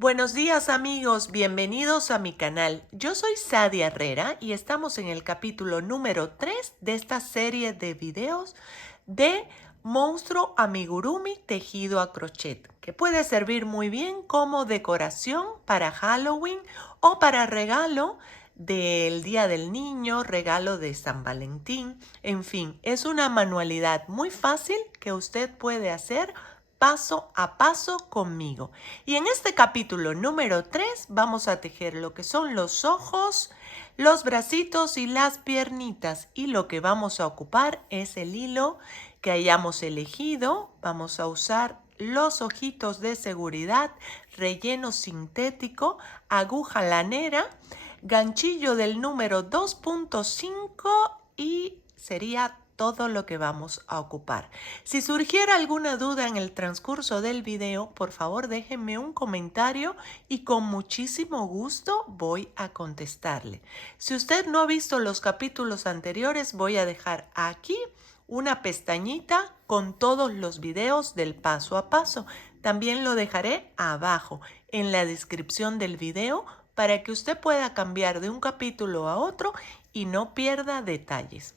Buenos días amigos, bienvenidos a mi canal. Yo soy Sadia Herrera y estamos en el capítulo número 3 de esta serie de videos de Monstruo Amigurumi tejido a crochet, que puede servir muy bien como decoración para Halloween o para regalo del Día del Niño, regalo de San Valentín. En fin, es una manualidad muy fácil que usted puede hacer paso a paso conmigo. Y en este capítulo número 3 vamos a tejer lo que son los ojos, los bracitos y las piernitas. Y lo que vamos a ocupar es el hilo que hayamos elegido. Vamos a usar los ojitos de seguridad, relleno sintético, aguja lanera, ganchillo del número 2.5 y sería todo lo que vamos a ocupar. Si surgiera alguna duda en el transcurso del video, por favor déjenme un comentario y con muchísimo gusto voy a contestarle. Si usted no ha visto los capítulos anteriores, voy a dejar aquí una pestañita con todos los videos del paso a paso. También lo dejaré abajo en la descripción del video para que usted pueda cambiar de un capítulo a otro y no pierda detalles.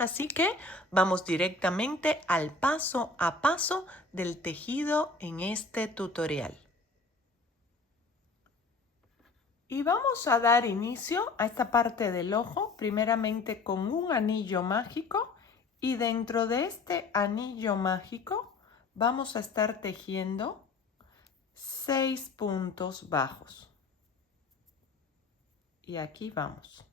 Así que vamos directamente al paso a paso del tejido en este tutorial. Y vamos a dar inicio a esta parte del ojo, primeramente con un anillo mágico, y dentro de este anillo mágico vamos a estar tejiendo 6 puntos bajos. Y aquí vamos.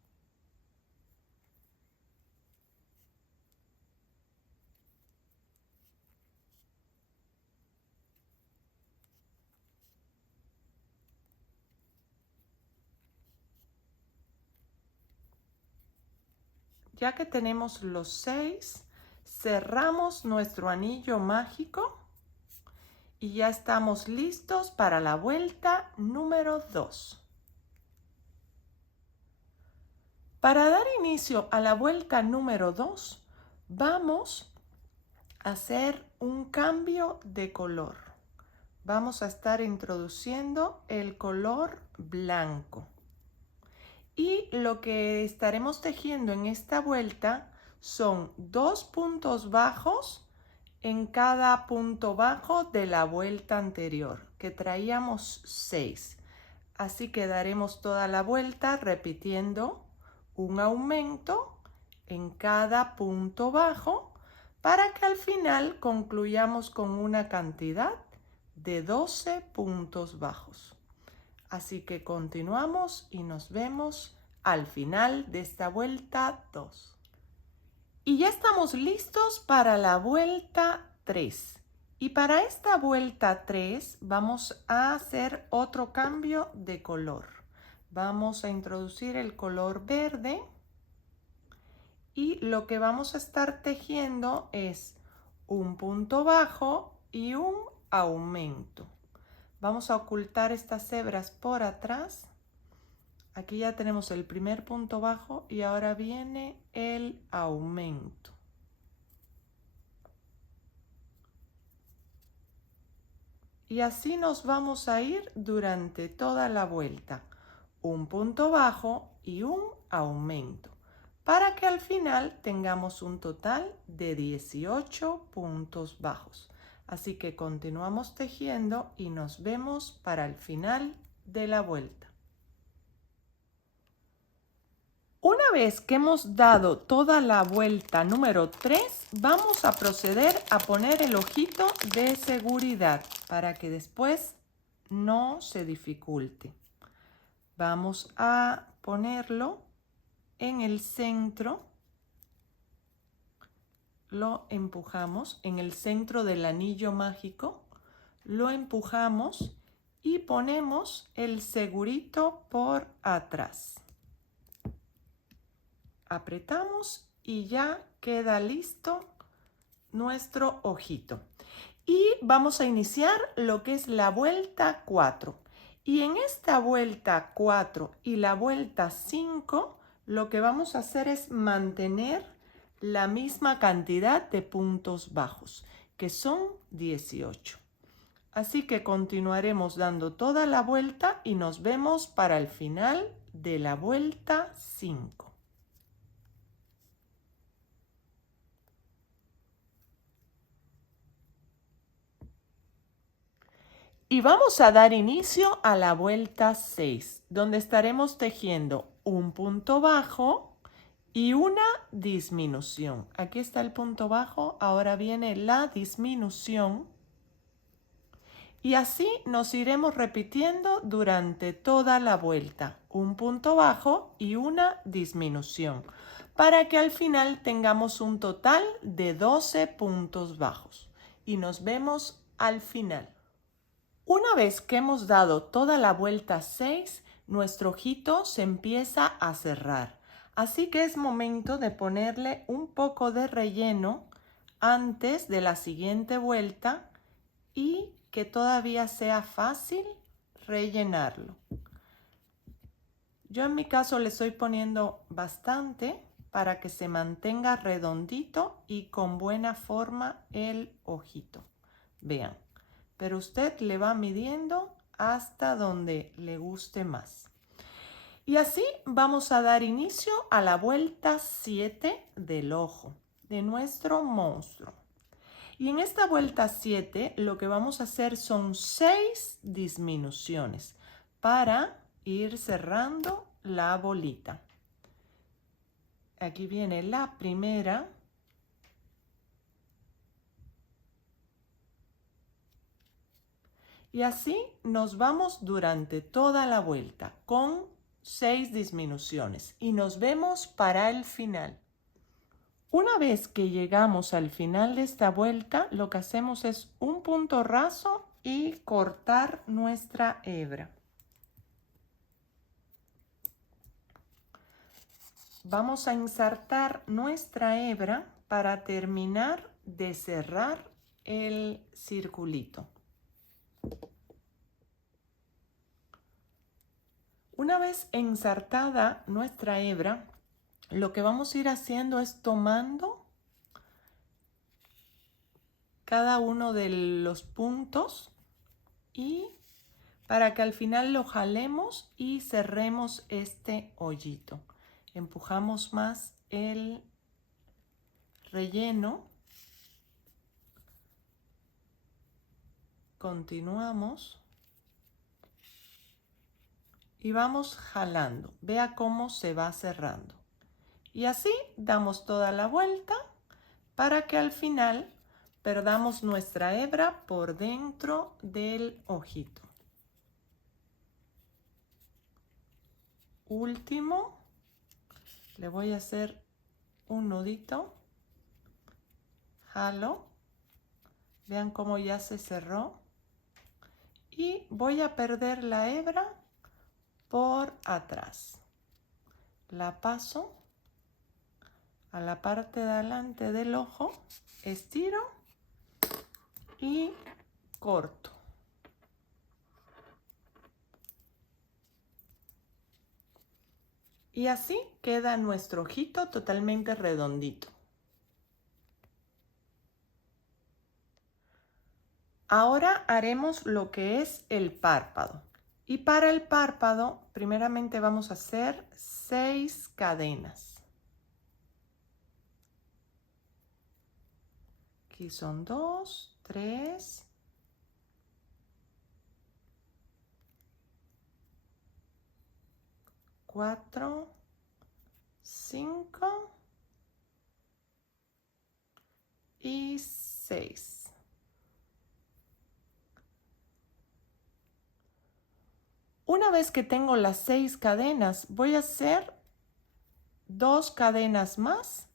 Ya que tenemos los 6, cerramos nuestro anillo mágico y ya estamos listos para la vuelta número 2. Para dar inicio a la vuelta número 2, vamos a hacer un cambio de color. Vamos a estar introduciendo el color blanco. Y lo que estaremos tejiendo en esta vuelta son 2 puntos bajos en cada punto bajo de la vuelta anterior, que traíamos 6. Así que daremos toda la vuelta repitiendo un aumento en cada punto bajo para que al final concluyamos con una cantidad de 12 puntos bajos. Así que continuamos y nos vemos al final de esta vuelta 2. Y ya estamos listos para la vuelta 3. Y para esta vuelta 3 vamos a hacer otro cambio de color. Vamos a introducir el color verde y lo que vamos a estar tejiendo es un punto bajo y un aumento. Vamos a ocultar estas hebras por atrás. Aquí ya tenemos el primer punto bajo y ahora viene el aumento. Y así nos vamos a ir durante toda la vuelta. Un punto bajo y un aumento, para que al final tengamos un total de 18 puntos bajos. Así que continuamos tejiendo y nos vemos para el final de la vuelta. Una vez que hemos dado toda la vuelta número 3, vamos a proceder a poner el ojito de seguridad para que después no se dificulte. Vamos a ponerlo en el centro, lo empujamos en el centro del anillo mágico, lo empujamos y ponemos el segurito por atrás. Apretamos y ya queda listo nuestro ojito. Y vamos a iniciar lo que es la vuelta 4. Y en esta vuelta 4 y la vuelta 5, lo que vamos a hacer es mantener la misma cantidad de puntos bajos, que son 18. Así que continuaremos dando toda la vuelta y nos vemos para el final de la vuelta 5. Y vamos a dar inicio a la vuelta 6, donde estaremos tejiendo un punto bajo y una disminución. Aquí está el punto bajo, ahora viene la disminución. Y así nos iremos repitiendo durante toda la vuelta, un punto bajo y una disminución, para que al final tengamos un total de 12 puntos bajos. Y nos vemos al final. Una vez que hemos dado toda la vuelta 6, nuestro ojito se empieza a cerrar. Así que es momento de ponerle un poco de relleno antes de la siguiente vuelta y que todavía sea fácil rellenarlo. Yo en mi caso le estoy poniendo bastante para que se mantenga redondito y con buena forma el ojito. Vean. Pero usted le va midiendo hasta donde le guste más. Y así vamos a dar inicio a la vuelta 7 del ojo de nuestro monstruo. Y en esta vuelta 7 lo que vamos a hacer son 6 disminuciones para ir cerrando la bolita. Aquí viene la primera. Y así nos vamos durante toda la vuelta con 6 disminuciones y nos vemos para el final. Una vez que llegamos al final de esta vuelta, lo que hacemos es un punto raso y cortar nuestra hebra. Vamos a insertar nuestra hebra para terminar de cerrar el circulito. Una vez ensartada nuestra hebra, lo que vamos a ir haciendo es tomando cada uno de los puntos y para que al final lo jalemos y cerremos este hoyito. Empujamos más el relleno. Continuamos. Y vamos jalando. Vea cómo se va cerrando. Y así damos toda la vuelta para que al final perdamos nuestra hebra por dentro del ojito. Último, le voy a hacer un nudito. Jalo. Vean cómo ya se cerró. Y voy a perder la hebra por atrás. La paso a la parte de adelante del ojo, estiro y corto. Y así queda nuestro ojito totalmente redondito. Ahora haremos lo que es el párpado. Y para el párpado, primeramente vamos a hacer 6 cadenas. Aquí son 2, 3, 4, 5 y 6. Una vez que tengo las 6 cadenas, voy a hacer 2 cadenas más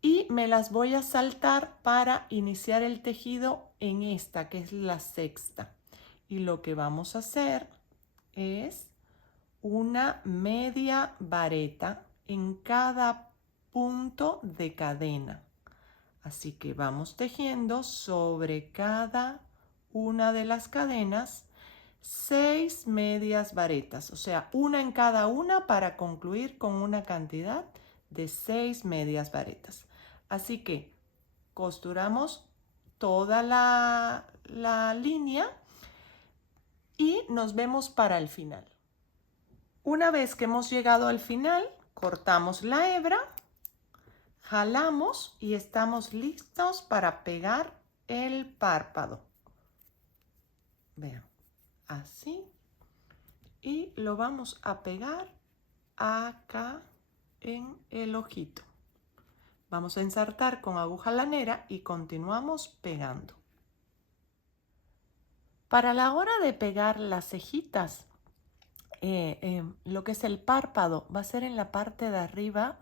y me las voy a saltar para iniciar el tejido en esta, que es la sexta. Y lo que vamos a hacer es una media vareta en cada punto de cadena. Así que vamos tejiendo sobre cada una de las cadenas 6 medias varetas, o sea, una en cada una para concluir con una cantidad de 6 medias varetas. Así que costuramos toda la línea y nos vemos para el final. Una vez que hemos llegado al final, cortamos la hebra, jalamos y estamos listos para pegar el párpado. Vean, así. Y lo vamos a pegar acá en el ojito. Vamos a ensartar con aguja lanera y continuamos pegando. Para la hora de pegar las cejitas, lo que es el párpado va a ser en la parte de arriba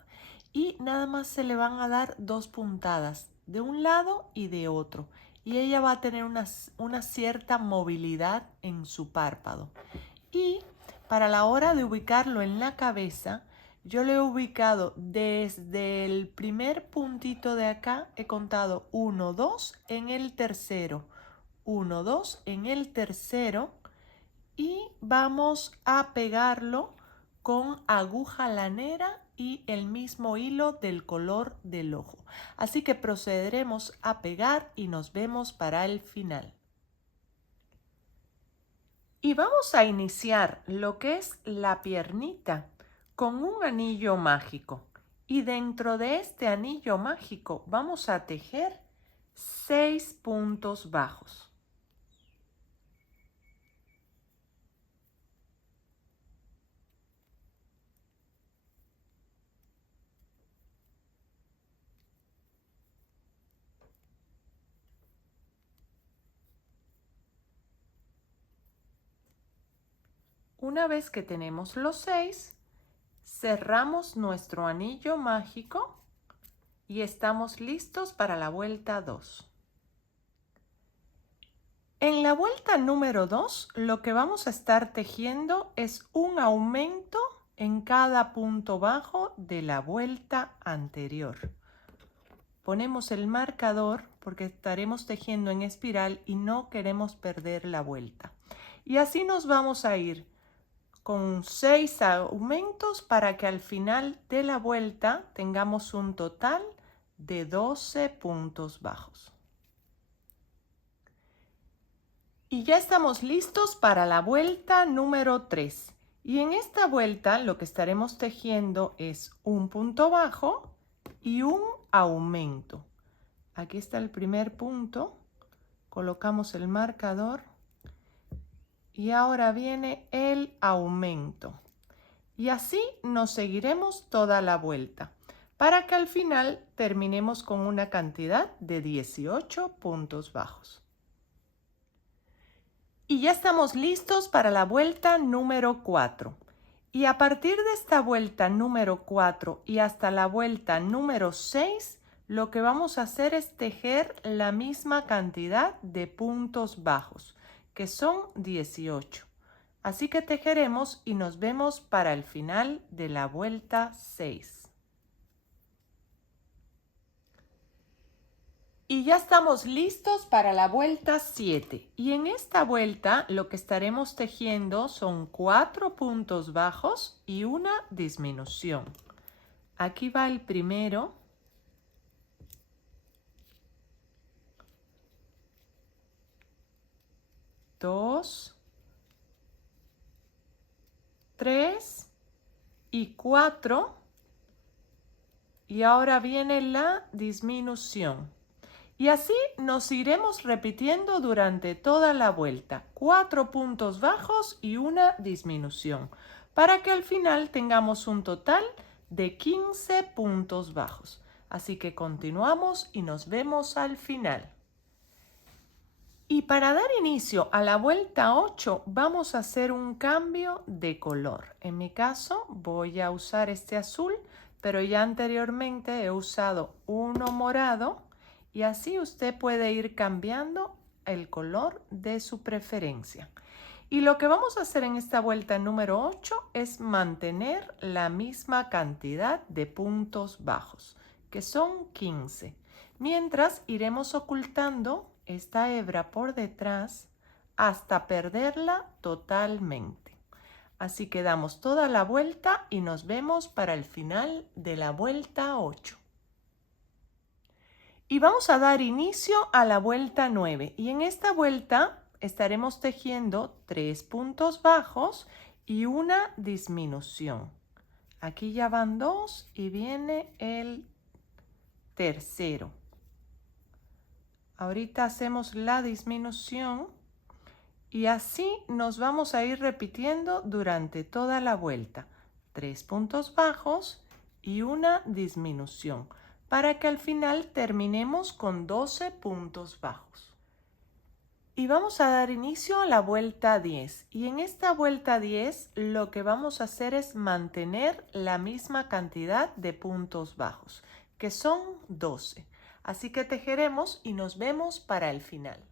y nada más se le van a dar 2 puntadas de un lado y de otro. Y ella va a tener una cierta movilidad en su párpado. Y para la hora de ubicarlo en la cabeza, yo lo he ubicado desde el primer puntito de acá, he contado 1, 2 en el tercero, 1, 2 en el tercero y vamos a pegarlo con aguja lanera y el mismo hilo del color del ojo. Así que procederemos a pegar y nos vemos para el final. Y vamos a iniciar lo que es la piernita con un anillo mágico. Y dentro de este anillo mágico vamos a tejer 6 puntos bajos. Una vez que tenemos los 6, cerramos nuestro anillo mágico y estamos listos para la vuelta 2. En la vuelta número 2, lo que vamos a estar tejiendo es un aumento en cada punto bajo de la vuelta anterior. Ponemos el marcador porque estaremos tejiendo en espiral y no queremos perder la vuelta. Y así nos vamos a ir con 6 aumentos para que al final de la vuelta tengamos un total de 12 puntos bajos. Y ya estamos listos para la vuelta número 3. Y en esta vuelta lo que estaremos tejiendo es un punto bajo y un aumento. Aquí está el primer punto, colocamos el marcador. Y ahora viene el aumento. Y así nos seguiremos toda la vuelta para que al final terminemos con una cantidad de 18 puntos bajos. Y ya estamos listos para la vuelta número 4. Y a partir de esta vuelta número 4 y hasta la vuelta número 6, lo que vamos a hacer es tejer la misma cantidad de puntos bajos, que son 18. Así que tejeremos y nos vemos para el final de la vuelta 6. Y ya estamos listos para la vuelta 7. Y en esta vuelta lo que estaremos tejiendo son 4 puntos bajos y una disminución. Aquí va el primero. Dos, 3 y 4. Y ahora viene la disminución. Y así nos iremos repitiendo durante toda la vuelta. 4 puntos bajos y una disminución. Para que al final tengamos un total de 15 puntos bajos. Así que continuamos y nos vemos al final. Y para dar inicio a la vuelta 8 vamos a hacer un cambio de color. En mi caso voy a usar este azul, pero ya anteriormente he usado uno morado y así usted puede ir cambiando el color de su preferencia. Y lo que vamos a hacer en esta vuelta número 8 es mantener la misma cantidad de puntos bajos, que son 15. Mientras iremos ocultando esta hebra por detrás hasta perderla totalmente. Así que damos toda la vuelta y nos vemos para el final de la vuelta 8. Y vamos a dar inicio a la vuelta 9. Y en esta vuelta estaremos tejiendo 3 puntos bajos y una disminución. Aquí ya van 2 y viene el tercero. Ahorita hacemos la disminución y así nos vamos a ir repitiendo durante toda la vuelta. 3 puntos bajos y una disminución para que al final terminemos con 12 puntos bajos. Y vamos a dar inicio a la vuelta 10. Y en esta vuelta 10 lo que vamos a hacer es mantener la misma cantidad de puntos bajos, que son 12. Así que tejeremos y nos vemos para el final.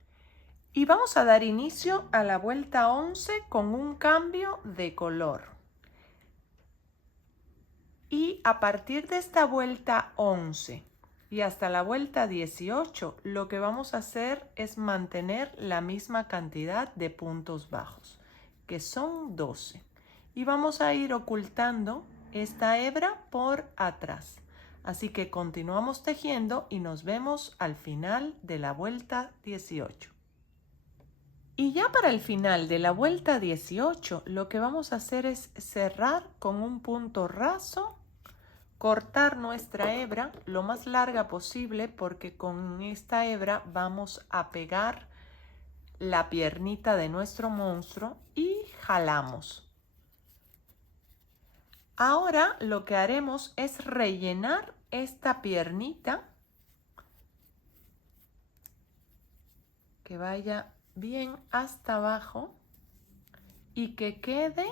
Y vamos a dar inicio a la vuelta 11 con un cambio de color. Y a partir de esta vuelta 11 y hasta la vuelta 18, lo que vamos a hacer es mantener la misma cantidad de puntos bajos, que son 12. Y vamos a ir ocultando esta hebra por atrás. Así que continuamos tejiendo y nos vemos al final de la vuelta 18. Y ya para el final de la vuelta 18, lo que vamos a hacer es cerrar con un punto raso, cortar nuestra hebra lo más larga posible porque con esta hebra vamos a pegar la piernita de nuestro monstruo y jalamos. Ahora lo que haremos es rellenar esta piernita que vaya bien hasta abajo y que quede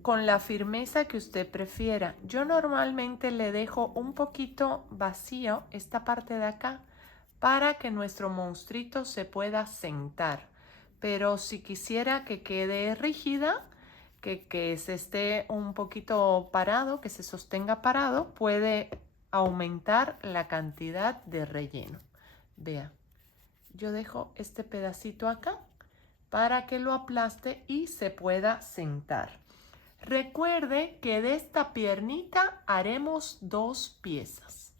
con la firmeza que usted prefiera. Yo normalmente le dejo un poquito vacío esta parte de acá para que nuestro monstruito se pueda sentar. Pero si quisiera que quede rígida, que se esté un poquito parado, que se sostenga parado, puede aumentar la cantidad de relleno. Vea, yo dejo este pedacito acá para que lo aplaste y se pueda sentar. Recuerde que de esta piernita haremos 2 piezas.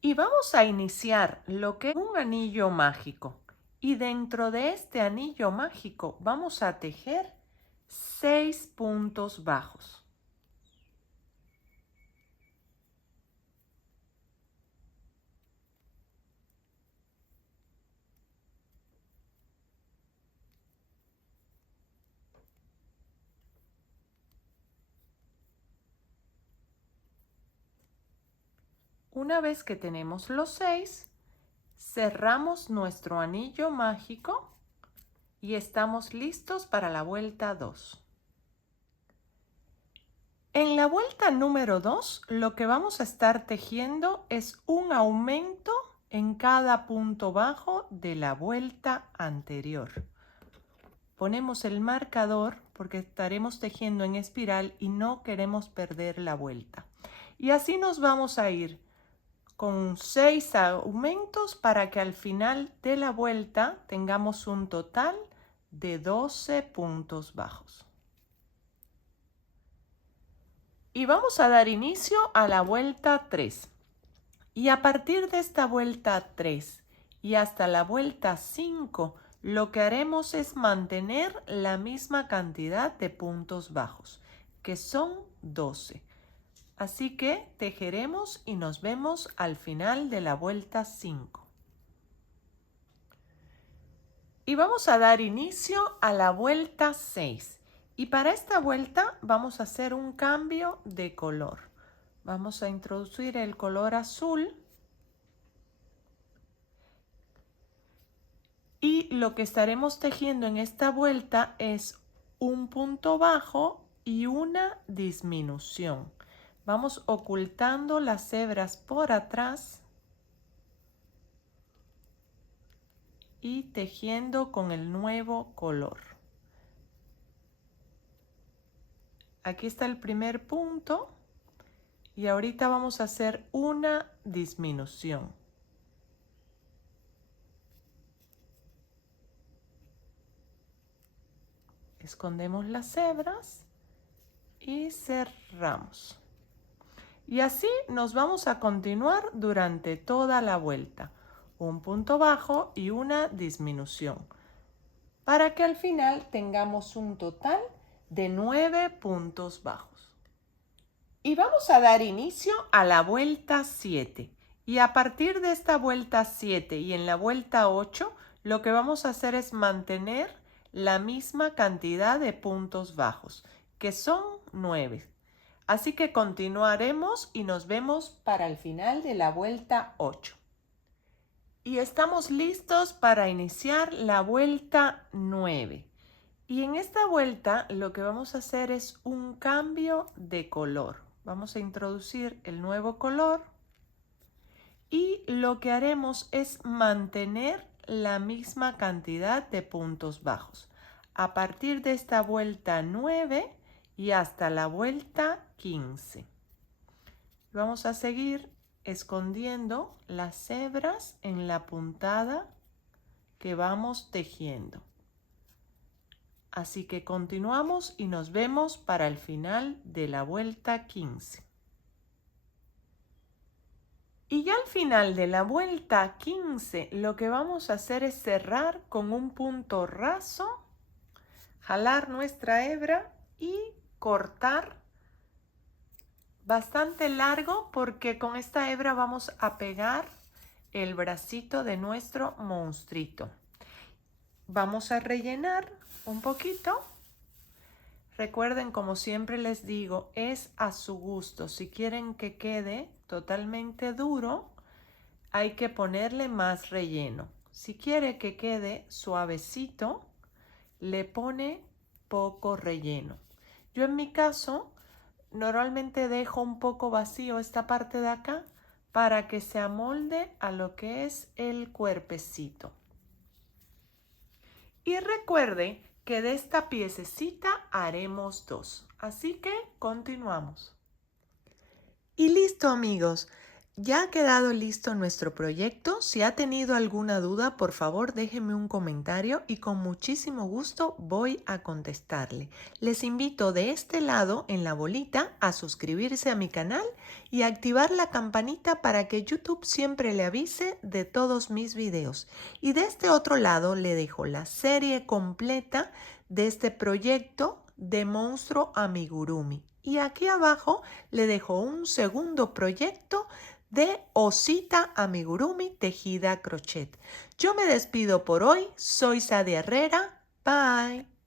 Y vamos a iniciar lo que es un anillo mágico. Y dentro de este anillo mágico vamos a tejer 6 puntos bajos. Una vez que tenemos los 6, cerramos nuestro anillo mágico y estamos listos para la vuelta 2. En la vuelta número 2, lo que vamos a estar tejiendo es un aumento en cada punto bajo de la vuelta anterior. Ponemos el marcador porque estaremos tejiendo en espiral y no queremos perder la vuelta. Y así nos vamos a ir con 6 aumentos para que al final de la vuelta tengamos un total de 12 puntos bajos. Y vamos a dar inicio a la vuelta 3. Y a partir de esta vuelta 3 y hasta la vuelta 5, lo que haremos es mantener la misma cantidad de puntos bajos, que son 12. Así que tejeremos y nos vemos al final de la vuelta 5. Y vamos a dar inicio a la vuelta 6. Y para esta vuelta vamos a hacer un cambio de color. Vamos a introducir el color azul. Y lo que estaremos tejiendo en esta vuelta es un punto bajo y una disminución. Vamos ocultando las hebras por atrás y tejiendo con el nuevo color. Aquí está el primer punto y ahorita vamos a hacer una disminución. Escondemos las hebras y cerramos. Y así nos vamos a continuar durante toda la vuelta. Un punto bajo y una disminución, para que al final tengamos un total de 9 puntos bajos. Y vamos a dar inicio a la vuelta 7. Y a partir de esta vuelta 7 y en la vuelta 8, lo que vamos a hacer es mantener la misma cantidad de puntos bajos, que son 9. Así que continuaremos y nos vemos para el final de la vuelta 8. Y estamos listos para iniciar la vuelta 9. Y en esta vuelta lo que vamos a hacer es un cambio de color. Vamos a introducir el nuevo color y lo que haremos es mantener la misma cantidad de puntos bajos a partir de esta vuelta 9 y hasta la vuelta 15. Vamos a seguir escondiendo las hebras en la puntada que vamos tejiendo. Así que continuamos y nos vemos para el final de la vuelta 15. Y ya al final de la vuelta 15 lo que vamos a hacer es cerrar con un punto raso, jalar nuestra hebra y cortar bastante largo porque con esta hebra vamos a pegar el bracito de nuestro monstruito. Vamos a rellenar un poquito. Recuerden, como siempre les digo, es a su gusto. Si quieren que quede totalmente duro, hay que ponerle más relleno. Si quiere que quede suavecito, le pone poco relleno. Yo en mi caso, normalmente dejo un poco vacío esta parte de acá para que se amolde a lo que es el cuerpecito. Y recuerde que de esta piececita haremos 2. Así que continuamos. Y listo, amigos. Ya ha quedado listo nuestro proyecto. Si ha tenido alguna duda, por favor déjenme un comentario y con muchísimo gusto voy a contestarle. Les invito de este lado en la bolita a suscribirse a mi canal y activar la campanita para que YouTube siempre le avise de todos mis videos. Y de este otro lado le dejo la serie completa de este proyecto de Monstruo Amigurumi. Y aquí abajo le dejo un segundo proyecto de Osita Amigurumi tejida a crochet. Yo me despido por hoy. Soy Sadia Herrera. Bye.